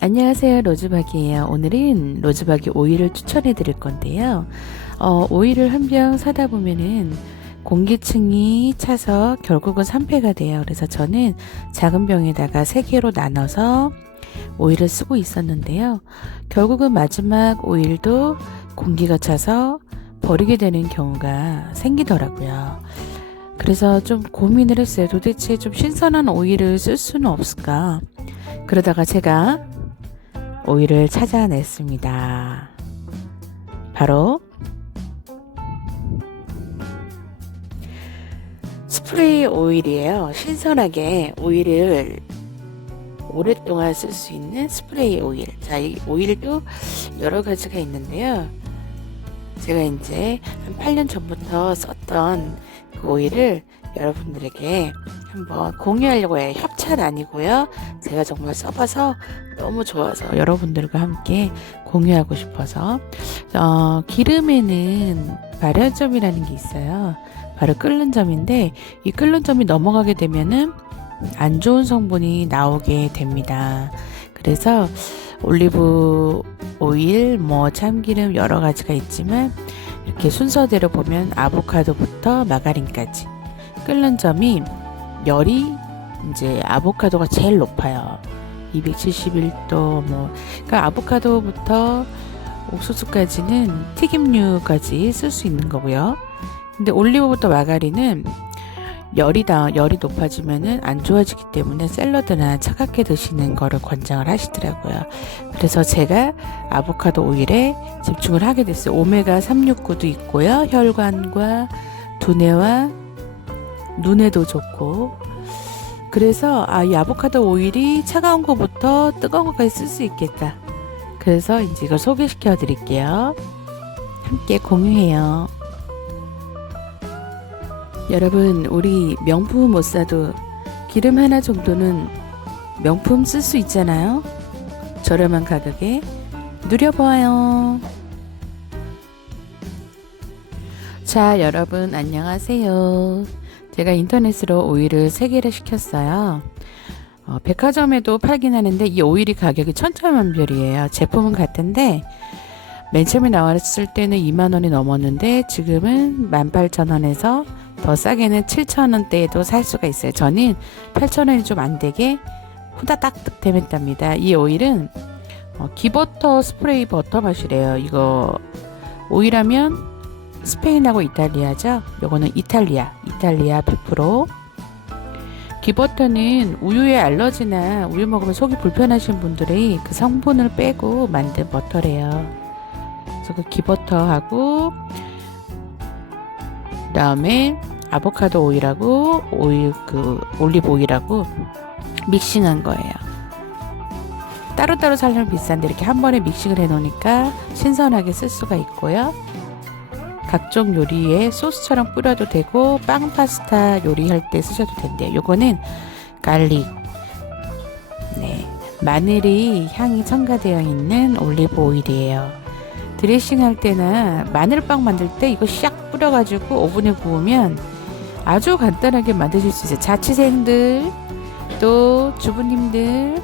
안녕하세요. 로즈박이에요. 오늘은 로즈박이 오일을 추천해 드릴 건데요. 어, 오일을 한 병 사다 보면은 공기층이 차서 결국은 산패가 돼요. 그래서 저는 작은 병에다가 세 개로 나눠서 오일을 쓰고 있었는데요. 결국은 마지막 오일도 공기가 차서 버리게 되는 경우가 생기더라고요. 그래서 좀 고민을 했어요. 도대체 좀 신선한 오일을 쓸 수는 없을까? 그러다가 제가 오일을 찾아냈습니다. 바로 스프레이 오일이에요. 신선하게 오일을 오랫동안 쓸 수 있는 스프레이 오일. 자, 이 오일도 여러 가지가 있는데요. 제가 이제 한 8년 전부터 썼던 그 오일을 여러분들에게 한번 공유하려고 해요. 협찬 아니고요. 제가 정말 써봐서 너무 좋아서 여러분들과 함께 공유하고 싶어서 어, 기름에는 발연점이라는 게 있어요. 바로 끓는 점인데 이 끓는 점이 넘어가게 되면은 안 좋은 성분이 나오게 됩니다. 그래서 올리브 오일, 뭐 참기름 여러 가지가 있지만 이렇게 순서대로 보면 아보카도부터 마가린까지 끓는 점이 열이 이제 아보카도가 제일 높아요. 271도 뭐 그러니까 아보카도부터 옥수수까지는 튀김류까지 쓸 수 있는 거고요. 근데 올리브부터 마가린은 열이 다 열이 높아지면은 안 좋아지기 때문에 샐러드나 차갑게 드시는 거를 권장을 하시더라고요. 그래서 제가 아보카도 오일에 집중을 하게 됐어요. 오메가 369도 있고요. 혈관과 두뇌와 눈에도 좋고 그래서 아, 이 아보카도 오일이 차가운 거부터 뜨거운 것까지 쓸 수 있겠다. 그래서 이제 이걸 소개시켜 드릴게요. 함께 공유해요. 여러분, 우리 명품 못 사도 기름 하나 정도는 명품 쓸 수 있잖아요. 저렴한 가격에 누려보아요. 자, 여러분, 안녕하세요. 제가 인터넷으로 오일을 3개를 시켰어요. 어, 백화점에도 팔긴 하는데 이 오일이 가격이 천차만별이에요. 제품은 같은데 맨 처음에 나왔을 때는 2만 원이 넘었는데 지금은 18,000원에서 더 싸게는 7,000원대에도 살 수가 있어요. 저는 8,000원이 좀 안 되게 후다닥 득템했답니다. 이 오일은 어, 기버터 스프레이 버터 맛이래요. 이거 오일하면 스페인하고 이탈리아죠. 요거는 이탈리아, 이탈리아 100%. 기버터는 우유에 알러지나 우유 먹으면 속이 불편하신 분들이 그 성분을 빼고 만든 버터래요. 그래서 그 기버터하고 그다음에 아보카도 오일하고 오일 그 올리브 오일하고 믹싱한 거예요. 따로따로 살려면 비싼데 이렇게 한 번에 믹싱을 해 놓으니까 신선하게 쓸 수가 있고요. 각종 요리에 소스처럼 뿌려도 되고 빵 파스타 요리할 때 쓰셔도 된대요. 요거는 갈릭 네 마늘이 향이 첨가되어 있는 올리브 오일이에요. 드레싱 할 때나 마늘빵 만들 때 이거 샥 뿌려가지고 오븐에 구우면 아주 간단하게 만드실 수 있어요. 자취생들 또 주부님들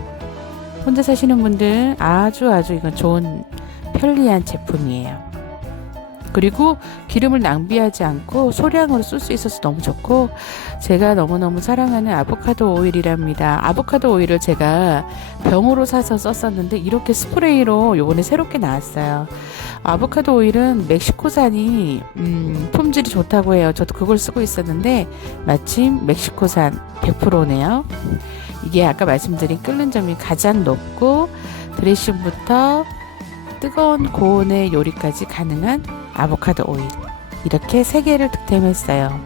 혼자 사시는 분들 아주 아주 이건 좋은 편리한 제품이에요. 그리고 기름을 낭비하지 않고 소량으로 쓸 수 있어서 너무 좋고 제가 너무너무 사랑하는 아보카도 오일이랍니다. 아보카도 오일을 제가 병으로 사서 썼었는데 이렇게 스프레이로 요번에 새롭게 나왔어요. 아보카도 오일은 멕시코산이 음, 품질이 좋다고 해요. 저도 그걸 쓰고 있었는데 마침 멕시코산 100%네요. 이게 아까 말씀드린 끓는 점이 가장 높고 드레싱부터 뜨거운 고온의 요리까지 가능한 아보카도 오일 이렇게 세 개를 득템했어요.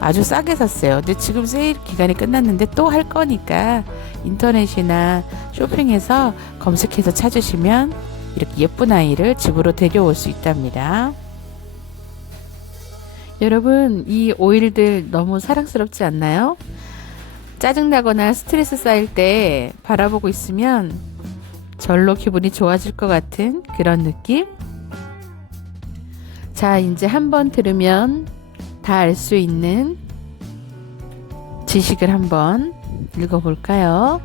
아주 싸게 샀어요. 근데 지금 세일 기간이 끝났는데 또 할 거니까 인터넷이나 쇼핑에서 검색해서 찾으시면 이렇게 예쁜 아이를 집으로 데려올 수 있답니다. 여러분, 이 오일들 너무 사랑스럽지 않나요? 짜증나거나 스트레스 쌓일 때 바라보고 있으면 절로 기분이 좋아질 것 같은 그런 느낌? 자, 이제 한번 들으면 다 알 수 있는 지식을 한번 읽어볼까요?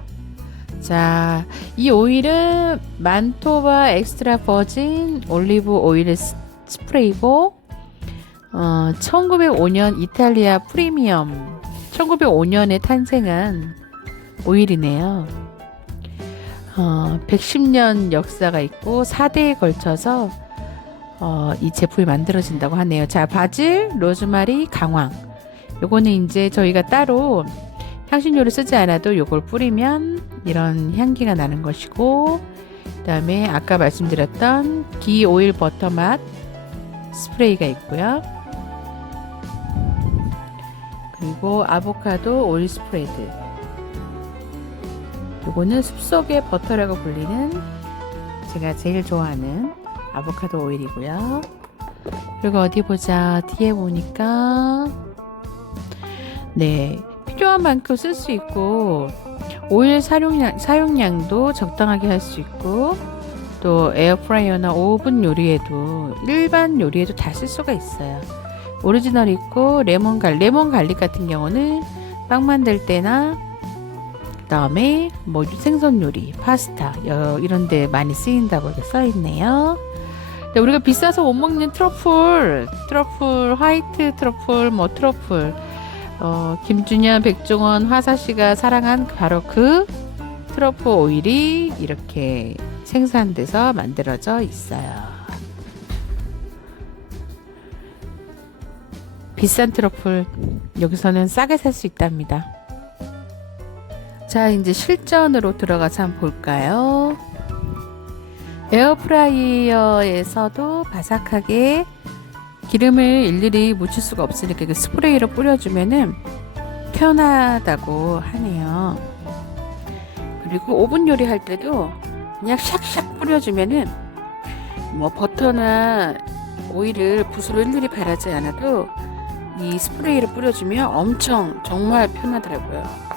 자, 이 오일은 만토바 엑스트라 버진 올리브 오일 스- 스프레이고 어, 1905년 이탈리아 프리미엄 1905년에 탄생한 오일이네요. 어, 110년 역사가 있고 4대에 걸쳐서 어, 이 제품이 만들어진다고 하네요. 자, 바질, 로즈마리, 강황. 요거는 이제 저희가 따로 향신료를 쓰지 않아도 요걸 뿌리면 이런 향기가 나는 것이고 그다음에 아까 말씀드렸던 기 오일 버터 맛 스프레이가 있고요. 그리고 아보카도 오일 스프레드. 요거는 숲속의 버터라고 불리는 제가 제일 좋아하는 아보카도 오일이고요. 그리고 어디 보자. 뒤에 보니까 네. 필요한 만큼 쓸 수 있고 오일 사용량, 사용량도 적당하게 할 수 있고 또 에어프라이어나 오븐 요리에도 일반 요리에도 다 쓸 수가 있어요. 오리지널 있고 레몬 갈 레몬 갈릭 같은 경우는 빵 만들 때나 그다음에 뭐 생선 요리, 파스타 여- 이런 데 많이 쓰인다고 써 있네요. 네, 우리가 비싸서 못 먹는 트러플, 트러플 화이트 트러플, 뭐 트러플 어, 김준현, 백종원, 화사 씨가 사랑한 바로 그 트러플 오일이 이렇게 생산돼서 만들어져 있어요. 비싼 트러플 여기서는 싸게 살 수 있답니다. 자, 이제 실전으로 들어가서 한번 볼까요? 에어프라이어에서도 바삭하게 기름을 일일이 묻힐 수가 없으니까 그 스프레이로 뿌려주면은 편하다고 하네요. 그리고 오븐 요리할 때도 그냥 샥샥 뿌려주면은 뭐 버터나 오일을 붓으로 일일이 바르지 않아도 이 스프레이를 뿌려주면 엄청 정말 편하더라고요.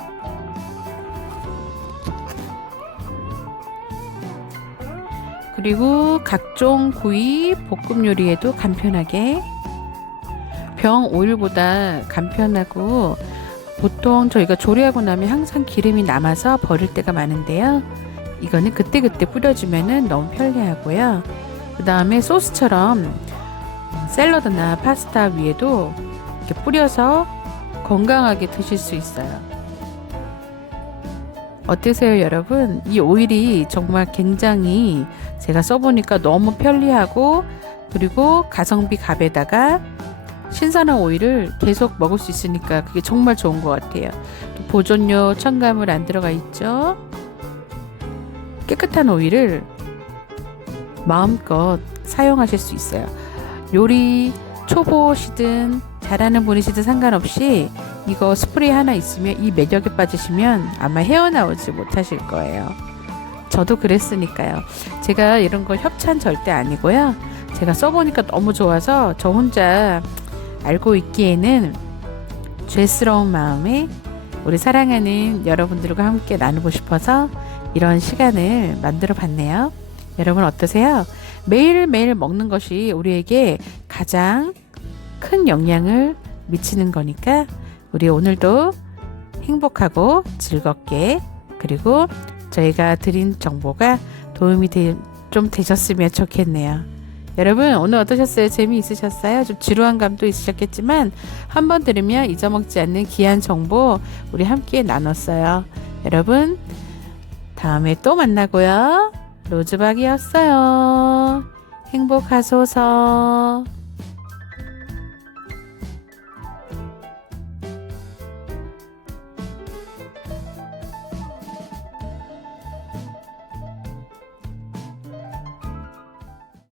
그리고 각종 구이, 볶음 요리에도 간편하게 병 오일보다 간편하고 보통 저희가 조리하고 나면 항상 기름이 남아서 버릴 때가 많은데요. 이거는 그때그때 뿌려주면은 너무 편리하고요. 그 다음에 소스처럼 샐러드나 파스타 위에도 이렇게 뿌려서 건강하게 드실 수 있어요. 어떠세요, 여러분? 이 오일이 정말 굉장히 제가 써보니까 너무 편리하고 그리고 가성비 값에다가 신선한 오일을 계속 먹을 수 있으니까 그게 정말 좋은 것 같아요. 또 보존료 첨가물 안 들어가 있죠. 깨끗한 오일을 마음껏 사용하실 수 있어요. 요리 초보시든 잘하는 분이시든 상관없이 이거 스프레이 하나 있으면 이 매력에 빠지시면 아마 헤어나오지 못하실 거예요. 저도 그랬으니까요. 제가 이런 거 협찬 절대 아니고요. 제가 써보니까 너무 좋아서 저 혼자 알고 있기에는 죄스러운 마음에 우리 사랑하는 여러분들과 함께 나누고 싶어서 이런 시간을 만들어 봤네요. 여러분 어떠세요? 매일매일 먹는 것이 우리에게 가장 큰 영향을 미치는 거니까 우리 오늘도 행복하고 즐겁게 그리고 저희가 드린 정보가 도움이 되, 좀 되셨으면 좋겠네요. 여러분 오늘 어떠셨어요? 재미있으셨어요? 좀 지루한 감도 있으셨겠지만 한번 들으면 잊어먹지 않는 귀한 정보 우리 함께 나눴어요. 여러분 다음에 또 만나고요. 로즈박이었어요. 행복하소서.